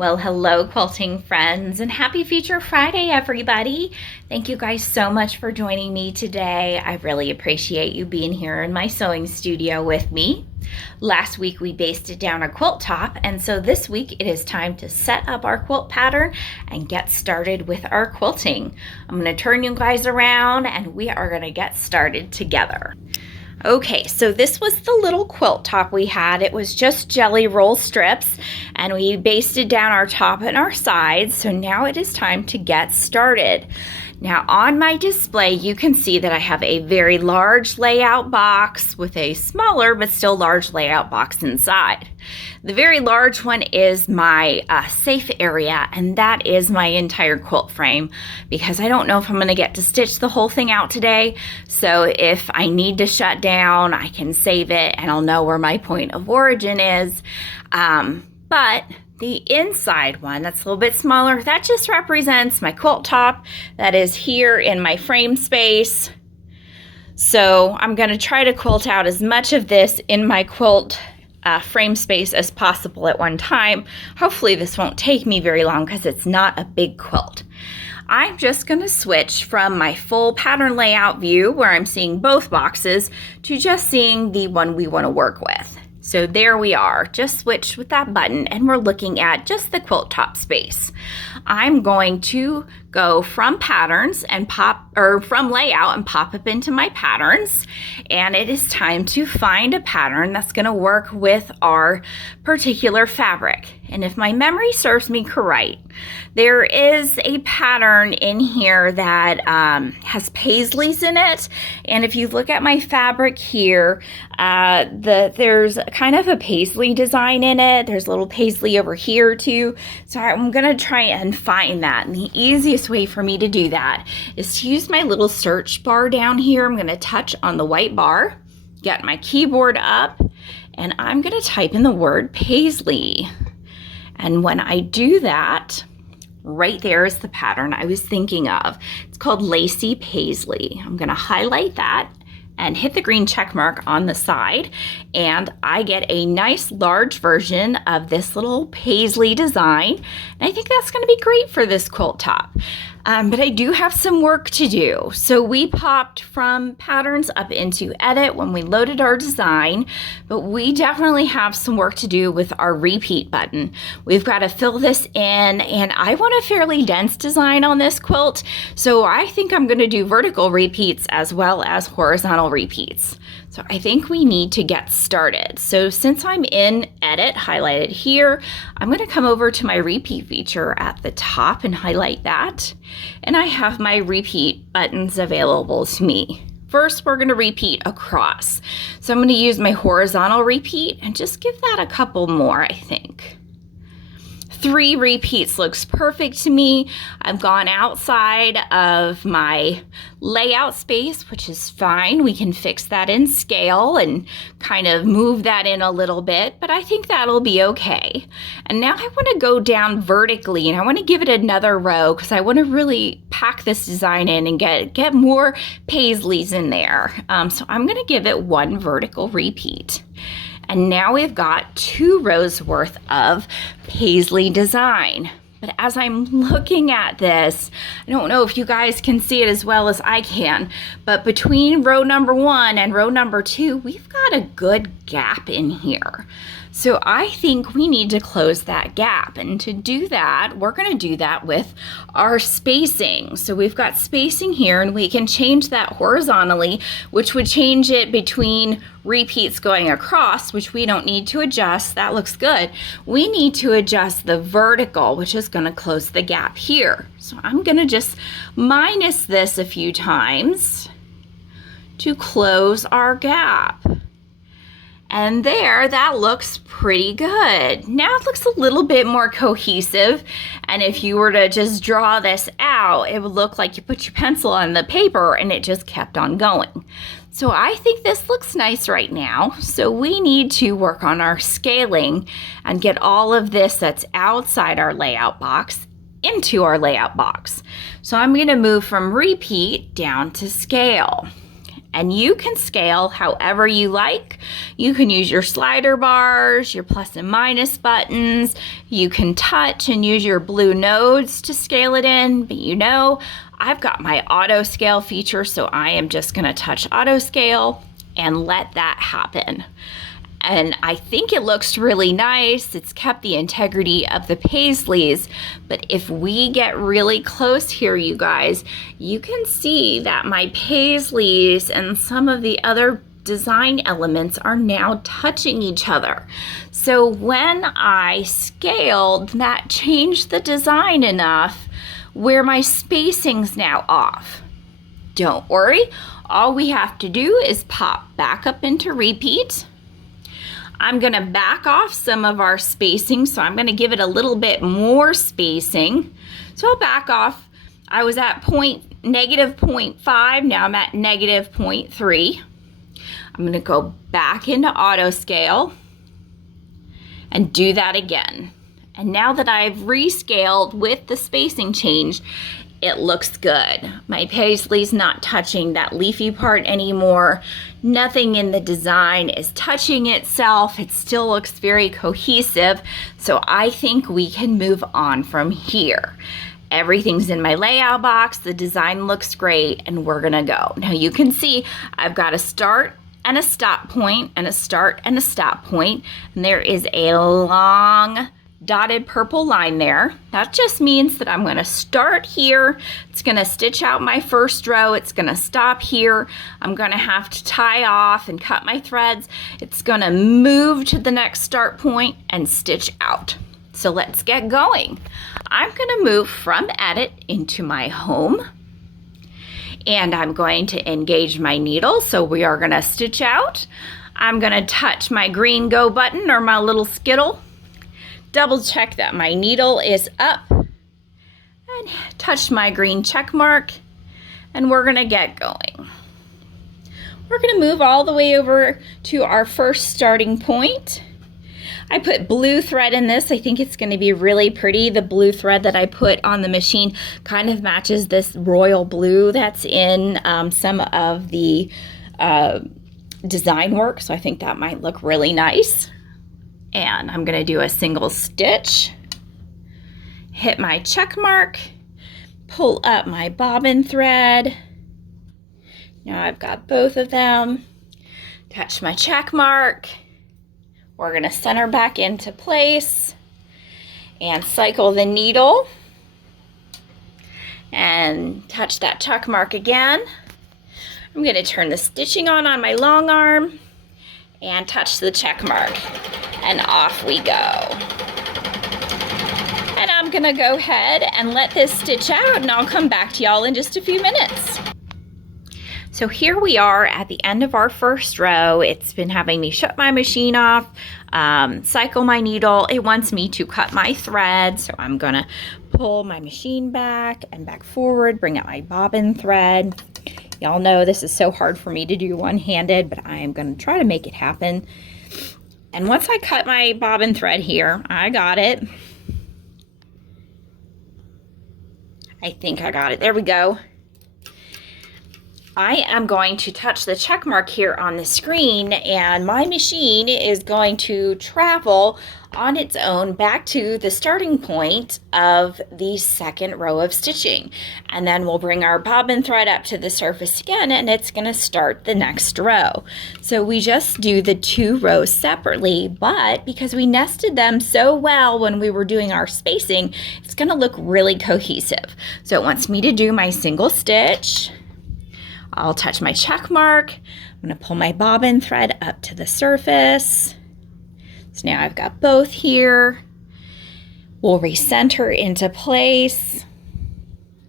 Well, hello, quilting friends, and happy Feature Friday, everybody. Thank you guys so much for joining me today. I really appreciate you being here in my sewing studio with me. Last week we basted down our quilt top, and so this week it is time to set up our quilt pattern and get started with our quilting. I'm going to turn you guys around and we are going to get started together. Okay, so this was the little quilt top we had. It was just jelly roll strips, and we basted down our top and our sides. So now it is time to get started. Now on my display, you can see that I have a very large layout box with a smaller but still large layout box inside. The very large one is my safe area, and that is my entire quilt frame because I don't know if I'm going to get to stitch the whole thing out today. So if I need to shut down, I can save it and I'll know where my point of origin is. But the inside one, that's a little bit smaller, that just represents my quilt top that is here in my frame space. So I'm going to try to quilt out as much of this in my quilt frame space as possible at one time. Hopefully this won't take me very long because it's not a big quilt. I'm just going to switch from my full pattern layout view where I'm seeing both boxes to just seeing the one we want to work with. So there we are, just switched with that button and we're looking at just the quilt top space. I'm going to go from patterns and from layout and pop up into my patterns, and it is time to find a pattern that's going to work with our particular fabric. And if my memory serves me correct, there is a pattern in here that has paisleys in it, and if you look at my fabric here, there's kind of a paisley design in it. There's a little paisley over here too, so I'm going to try and find that, and the easiest way for me to do that is to use my little search bar down here. I'm going to touch on the white bar, get my keyboard up, and I'm going to type in the word paisley. And when I do that, right there is the pattern I was thinking of. It's called Lacy Paisley. I'm going to highlight that and hit the green check mark on the side, and I get a nice large version of this little paisley design. And I think that's going to be great for this quilt top. But I do have some work to do. So we popped from patterns up into edit when we loaded our design, but we definitely have some work to do with our repeat button. We've got to fill this in, and I want a fairly dense design on this quilt. So I think I'm going to do vertical repeats as well as horizontal repeats. So I think we need to get started. So since I'm in edit highlighted here, I'm going to come over to my repeat feature at the top and highlight that. And I have my repeat buttons available to me. First, we're going to repeat across. So I'm going to use my horizontal repeat and just give that a couple more, I think. 3 repeats looks perfect to me. I've gone outside of my layout space, which is fine. We can fix that in scale and kind of move that in a little bit, but I think that'll be okay. And now I want to go down vertically, and I want to give it another row because I want to really pack this design in and get more paisleys in there. So I'm going to give it 1 vertical repeat. And now we've got 2 rows worth of paisley design. But as I'm looking at this, I don't know if you guys can see it as well as I can, but between row number 1 and row number 2, we've got a good gap in here. So I think we need to close that gap. And to do that, we're going to do that with our spacing. So we've got spacing here, and we can change that horizontally, which would change it between repeats going across, which we don't need to adjust. That looks good. We need to adjust the vertical, which is going to close the gap here. So I'm going to just minus this a few times to close our gap. And there, that looks pretty good. Now it looks a little bit more cohesive. And if you were to just draw this out, it would look like you put your pencil on the paper and it just kept on going. So I think this looks nice right now. So we need to work on our scaling and get all of this that's outside our layout box into our layout box. So I'm going to move from repeat down to scale. And you can scale however you like. You can use your slider bars, your plus and minus buttons. You can touch and use your blue nodes to scale it in. But you know, I've got my auto scale feature, so I am just gonna touch auto scale and let that happen. And I think it looks really nice. It's kept the integrity of the paisleys, but if we get really close here, you guys, you can see that my paisleys and some of the other design elements are now touching each other. So when I scaled, that changed the design enough where my spacing's now off. Don't worry, all we have to do is pop back up into repeat. I'm gonna back off some of our spacing, so I'm gonna give it a little bit more spacing. So I'll back off. I was at negative 0.5, now I'm at negative 0.3. I'm gonna go back into auto scale and do that again. And now that I've rescaled with the spacing change, it looks good. My paisley's not touching that leafy part anymore. Nothing in the design is touching itself. It still looks very cohesive. So I think we can move on from here. Everything's in my layout box. The design looks great and we're gonna go. Now you can see I've got a start and a stop point and a start and a stop point. And there is a long dotted purple line there. That just means that I'm going to start here. It's going to stitch out my first row. It's going to stop here. I'm going to have to tie off and cut my threads. It's going to move to the next start point and stitch out. So let's get going. I'm going to move from edit into my home, and I'm going to engage my needle. So we are going to stitch out. I'm going to touch my green go button or my little skittle. Double check that my needle is up and touch my green check mark, and we're gonna get going. We're gonna move all the way over to our first starting point. I put blue thread in this. I think it's gonna be really pretty. The blue thread that I put on the machine kind of matches this royal blue that's in some of the design work, so I think that might look really nice. And I'm gonna do a single stitch, hit my check mark, pull up my bobbin thread. Now I've got both of them. Touch my check mark. We're gonna center back into place and cycle the needle and touch that check mark again. I'm gonna turn the stitching on my long arm and touch the check mark. And off we go. And I'm gonna go ahead and let this stitch out, and I'll come back to y'all in just a few minutes. So here we are at the end of our first row. It's been having me shut my machine off, cycle my needle. It wants me to cut my thread, so I'm gonna pull my machine back and back forward, bring out my bobbin thread. Y'all know this is so hard for me to do one-handed, but I am gonna try to make it happen. And once I cut my bobbin thread here, I got it. I think I got it. There we go. I am going to touch the check mark here on the screen, and my machine is going to travel on its own back to the starting point of the second row of stitching. And then we'll bring our bobbin thread up to the surface again, and it's gonna start the next row. So we just do the two rows separately, but because we nested them so well when we were doing our spacing, it's gonna look really cohesive. So it wants me to do my single stitch. I'll touch my check mark. I'm gonna pull my bobbin thread up to the surface. So now I've got both here. We'll recenter into place.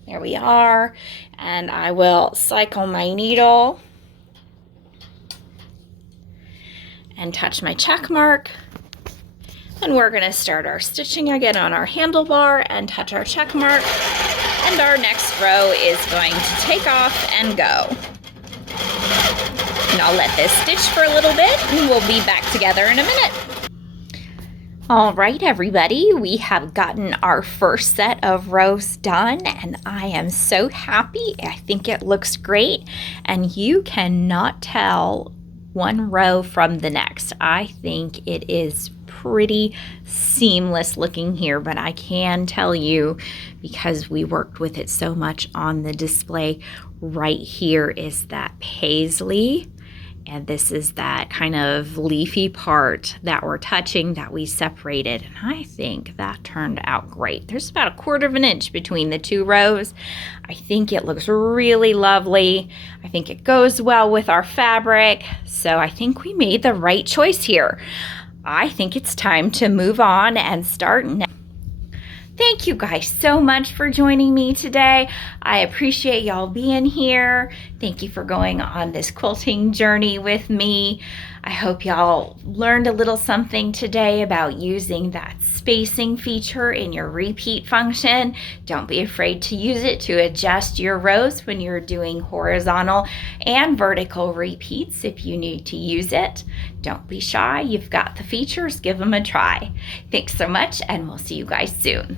There we are. And I will cycle my needle and touch my check mark. And we're gonna start our stitching again on our handlebar and touch our check mark. And our next row is going to take off and go. And I'll let this stitch for a little bit and we'll be back together in a minute. All right, everybody, we have gotten our first set of rows done, and I am so happy. I think it looks great, and you cannot tell one row from the next. I think it is pretty seamless looking here, but I can tell you, because we worked with it so much on the display, right here is that paisley. And this is that kind of leafy part that we're touching that we separated. And I think that turned out great. There's about 1/4 of an inch between the two rows. I think it looks really lovely. I think it goes well with our fabric. So I think we made the right choice here. I think it's time to move on and start now. Thank you guys so much for joining me today. I appreciate y'all being here. Thank you for going on this quilting journey with me. I hope y'all learned a little something today about using that spacing feature in your repeat function. Don't be afraid to use it to adjust your rows when you're doing horizontal and vertical repeats if you need to use it. Don't be shy. You've got the features. Give them a try. Thanks so much, and we'll see you guys soon.